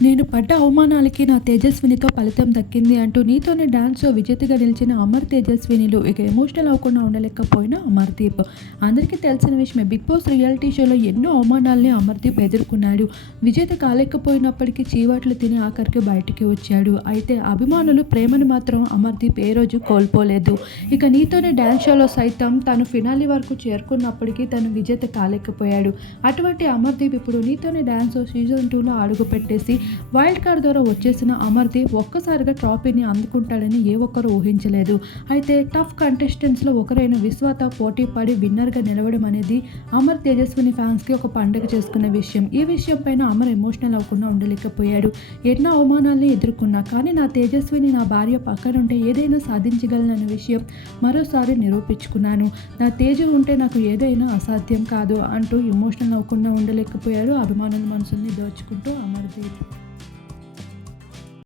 నేను పడ్డ అవమానాలకి నా తేజస్వినితో ఫలితం దక్కింది అంటూ నీతోనే డాన్స్ విజేతగా నిలిచిన అమర్ తేజస్వినిలు ఇక ఎమోషనల్ అవ్వకుండా ఉండలేకపోయిన అమర్దీప్. అందరికీ తెలిసిన విషయమే బిగ్ బాస్ రియాలిటీ షోలో ఎన్నో అవమానాల్ని అమర్దీప్ ఎదుర్కొన్నాడు. విజేత కాలేకపోయినప్పటికీ చీవాట్లు తిని ఆఖరికి బయటికి వచ్చాడు. అయితే అభిమానులు ప్రేమను మాత్రం అమర్దీప్ ఏ రోజు కోల్పోలేదు. ఇక నీతోనే డాన్స్ షోలో సైతం తను ఫినాలి వరకు చేరుకున్నప్పటికీ తను విజేత కాలేకపోయాడు. అటువంటి అమర్దీప్ ఇప్పుడు నీతోనే డాన్స్ సీజన్ టూలో అడుగు పెట్టేసి వైల్డ్ కార్డ్ ద్వారా వచ్చేసిన అమర్దీప్ ఒక్కసారిగా ట్రాఫీని అందుకుంటాడని ఏ ఒక్కరు ఊహించలేదు. అయితే టఫ్ కంటెస్టెంట్స్లో ఒకరైన విశ్వాత పోటీ పడి విన్నర్గా నిలవడం అనేది అమర్ తేజస్విని ఫ్యాన్స్కి ఒక పండుగ చేసుకున్న విషయం. ఈ విషయం పైన అమర్ ఎమోషనల్ అవ్వకుండా ఉండలేకపోయాడు. ఎన్నో అవమానాల్ని ఎదుర్కొన్నా కానీ నా తేజస్విని నా భార్య పక్కనుంటే ఏదైనా సాధించగలనన్న విషయం మరోసారి నిరూపించుకున్నాను. నా తేజ ఉంటే నాకు ఏదైనా అసాధ్యం కాదు అంటూ ఎమోషనల్ అవ్వకుండా ఉండలేకపోయాడు అభిమానుల మనసుల్ని దోచుకుంటూ అమర్దీప్